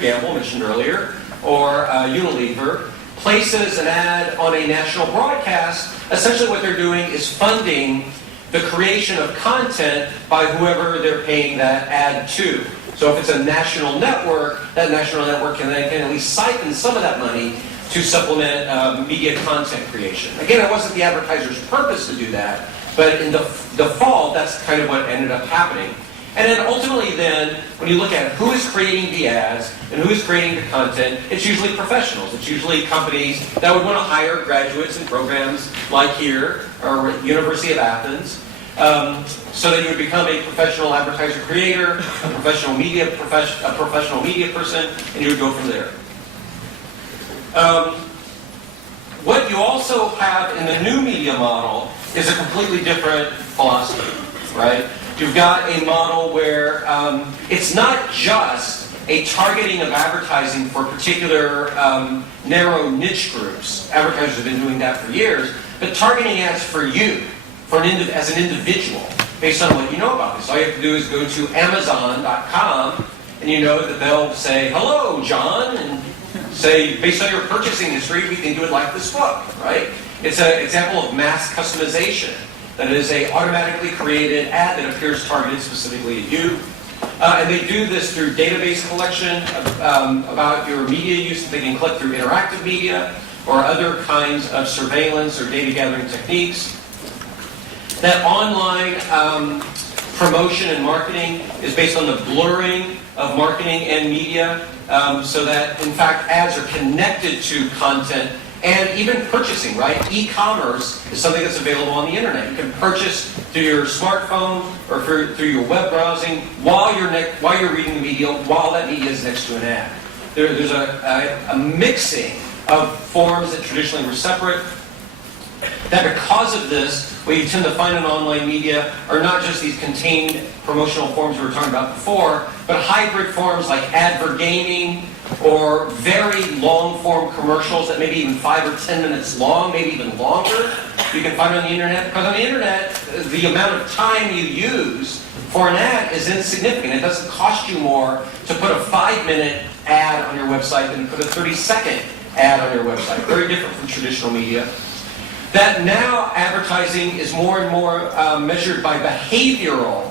Gamble, mentioned earlier, or Unilever, places an ad on a national broadcast, essentially what they're doing is funding the creation of content by whoever they're paying that ad to. So if it's a national network, that national network can at least siphon some of that money to supplement media content creation. Again, it wasn't the advertiser's purpose to do that, but in the default, that's kind of what ended up happening. And then ultimately then, when you look at who is creating the ads and who is creating the content, it's usually professionals. It's usually companies that would want to hire graduates in programs like here, or University of Athens, so that you would become a professional advertiser creator, a professional media person, and you would go from there. What you also have in the new media model is a completely different philosophy, right? You've got a model where it's not just a targeting of advertising for particular narrow niche groups. Advertisers have been doing that for years, but targeting ads for you, as an individual, based on what you know about this. All you have to do is go to Amazon.com, and you know that they'll say, "Hello, John," and say, based on your purchasing history, we think you would like this book, right? It's an example of mass customization. That is a automatically created ad that appears targeted specifically at you. And they do this through database collection about your media use that they can collect through interactive media or other kinds of surveillance or data gathering techniques. That online promotion and marketing is based on the blurring of marketing and media, so that, in fact, ads are connected to content and even purchasing, right? E-commerce is something that's available on the internet. You can purchase through your smartphone or through your web browsing while you're reading the media, while that media is next to an ad. There's a mixing of forms that traditionally were separate. That because of this, what you tend to find in online media are not just these contained promotional forms we were talking about before, but hybrid forms like advergaming, or very long-form commercials that maybe even 5 or 10 minutes long, maybe even longer. You can find on the internet. Because on the internet, the amount of time you use for an ad is insignificant. It doesn't cost you more to put a 5-minute ad on your website than to put a 30-second ad on your website. Very different from traditional media. That now advertising is more and more measured by behavioral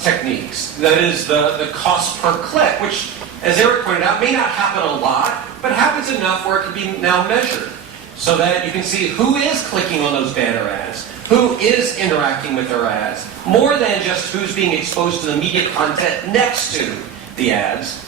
techniques. That is the cost per click, which, as Eric pointed out, may not happen a lot, but happens enough where it can be now measured. So that you can see who is clicking on those banner ads, who is interacting with their ads, more than just who's being exposed to the media content next to the ads.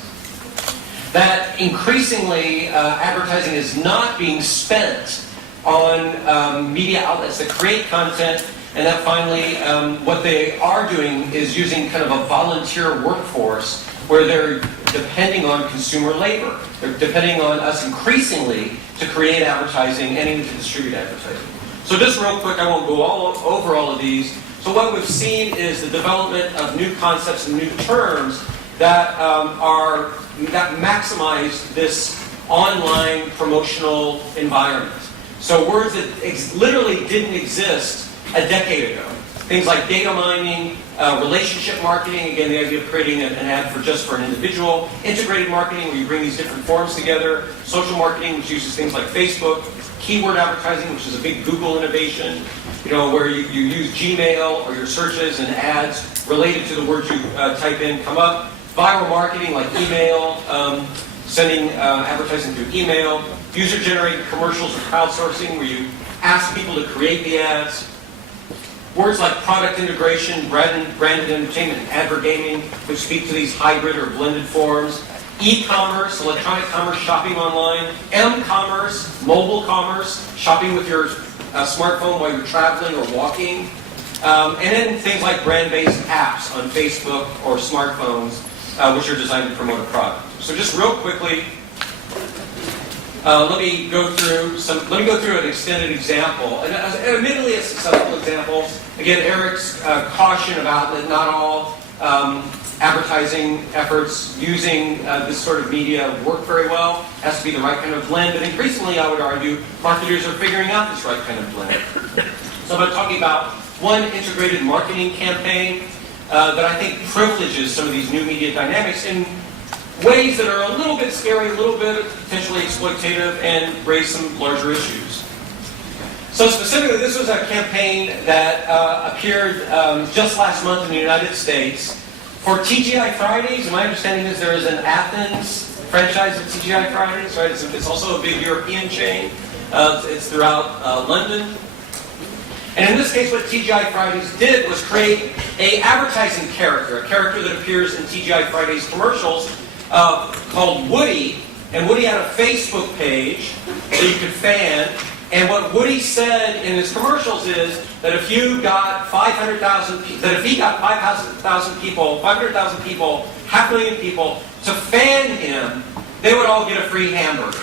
That increasingly advertising is not being spent on media outlets that create content, and that finally what they are doing is using kind of a volunteer workforce where they're depending on consumer labor. They're depending on us increasingly to create advertising and even to distribute advertising. So just real quick, I won't go over all of these. So what we've seen is the development of new concepts and new terms that maximize this online promotional environment. So words that literally didn't exist a decade ago. Things like data mining, relationship marketing, again, the idea of creating an ad just for an individual, integrated marketing, where you bring these different forms together, social marketing, which uses things like Facebook, keyword advertising, which is a big Google innovation, where you use Gmail or your searches and ads related to the words you type in come up, viral marketing like email, sending advertising through email, user-generated commercials or crowdsourcing, where you ask people to create the ads. Words like product integration, branded entertainment, and advergaming, which speak to these hybrid or blended forms. E-commerce, electronic commerce, shopping online. M-commerce, mobile commerce, shopping with your smartphone while you're traveling or walking. And then things like brand-based apps on Facebook or smartphones, which are designed to promote a product. So just real quickly, let me go through an extended example, and admittedly a successful example. Again, Eric's caution about that not all advertising efforts using this sort of media work very well. It has to be the right kind of blend, but increasingly, I would argue, marketers are figuring out this right kind of blend. So I'm talking about one integrated marketing campaign that I think privileges some of these new media dynamics. And ways that are a little bit scary, a little bit potentially exploitative, and raise some larger issues. So specifically, this was a campaign that appeared just last month in the United States for TGI Fridays. My understanding is there is an Athens franchise of TGI Fridays, right? It's also a big European chain. It's throughout London. And in this case, what TGI Fridays did was create an advertising character, a character that appears in TGI Fridays commercials called Woody. And Woody had a Facebook page that you could fan. And what Woody said in his commercials is that if you got 500,000, that if he got 500,000 people, 500,000 people to fan him, they would all get a free hamburger.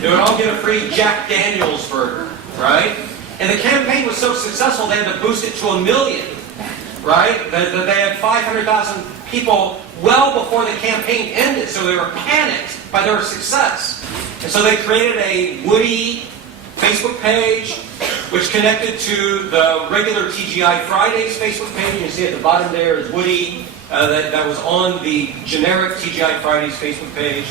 They would all get a free Jack Daniels burger, right? And the campaign was so successful, they had to boost it to 1 million, right? They had 500,000 people well before the campaign ended, so they were panicked by their success. And so they created a Woody Facebook page, which connected to the regular TGI Fridays Facebook page. You see at the bottom there is Woody, that was on the generic TGI Fridays Facebook page.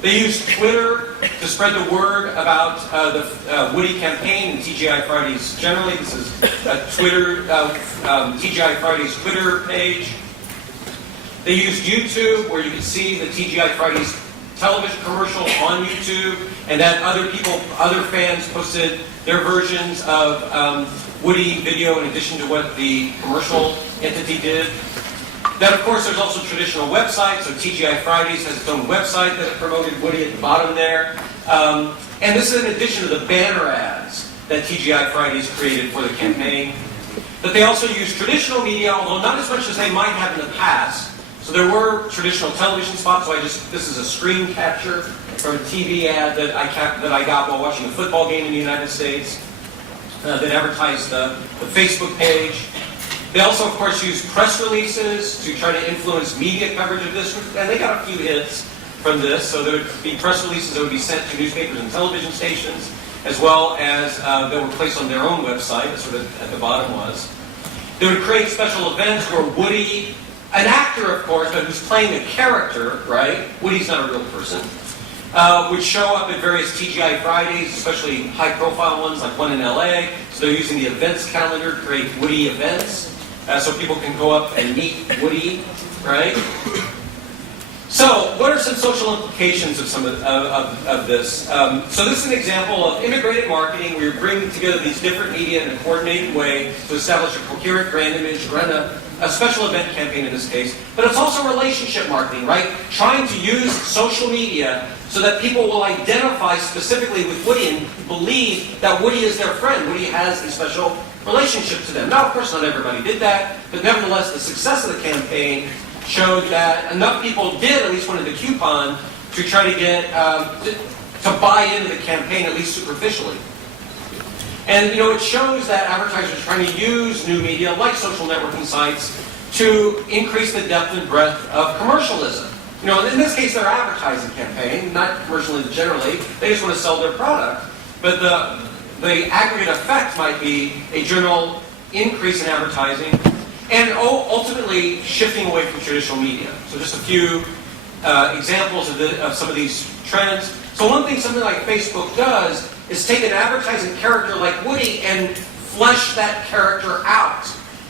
They used Twitter to spread the word about the Woody campaign and TGI Fridays generally. This is a Twitter, TGI Fridays Twitter page. They used YouTube, where you can see the TGI Fridays television commercial on YouTube, and that other fans posted their versions of Woody video in addition to what the commercial entity did. Then, of course, there's also traditional websites. So TGI Fridays has its own website that promoted Woody at the bottom there. And this is in addition to the banner ads that TGI Fridays created for the campaign. But they also used traditional media, although not as much as they might have in the past. So there were traditional television spots. So this is a screen capture from a TV ad that I got while watching a football game in the United States that advertised the Facebook page. They also, of course, used press releases to try to influence media coverage of this, and they got a few hits from this. So there would be press releases that would be sent to newspapers and television stations, as well as that were placed on their own website. That's what at the bottom was. They would create special events where Woody, an actor, of course, but who's playing a character, right? Woody's not a real person. Would show up at various TGI Fridays, especially high-profile ones, like one in LA. So they're using the events calendar to create Woody events. So people can go up and meet Woody, right? So, what are some social implications of some of this? So this is an example of integrated marketing, where you're bringing together these different media in a coordinated way to establish a coherent brand image, run a special event campaign in this case. But it's also relationship marketing, right? Trying to use social media so that people will identify specifically with Woody and believe that Woody is their friend. Woody has a special relationship to them. Now, of course, not everybody did that, but nevertheless, the success of the campaign showed that enough people did at least wanted the coupon to try to get to buy into the campaign, at least superficially. And it shows that advertisers are trying to use new media like social networking sites to increase the depth and breadth of commercialism. In this case, they're advertising campaign, not commercialism generally. They just want to sell their product, but the aggregate effect might be a general increase in advertising and ultimately shifting away from traditional media. So just a few examples of some of these trends. So one thing something like Facebook does is take an advertising character like Woody and flesh that character out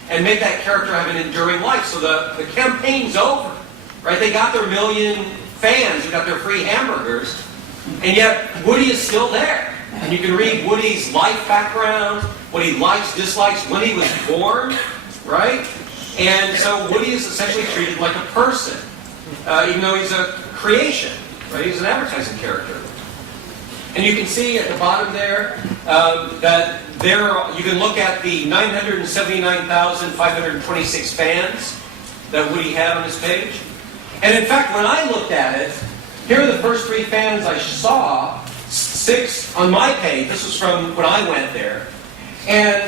and make that character have an enduring life. So the campaign's over, right? They got their 1 million fans who got their free hamburgers, and yet Woody is still there. And you can read Woody's life background, what he likes, dislikes, when he was born, right? And so Woody is essentially treated like a person, even though he's a creation, right? He's an advertising character. And you can see at the bottom there that you can look at the 979,526 fans that Woody had on his page. And in fact, when I looked at it, here are the first 3 fans I saw. 6 on my page. This was from when I went there. And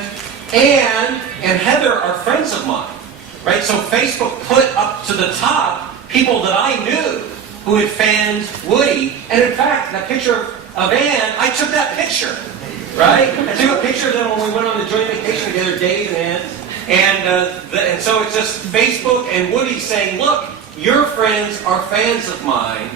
Anne and Heather are friends of mine, right? So Facebook put up to the top people that I knew who had fanned Woody. And in fact, that picture of Anne, I took that picture, right? I took a picture of them when we went on the joint vacation together, Dave and Anne. And so it's just Facebook and Woody saying, look, your friends are fans of mine,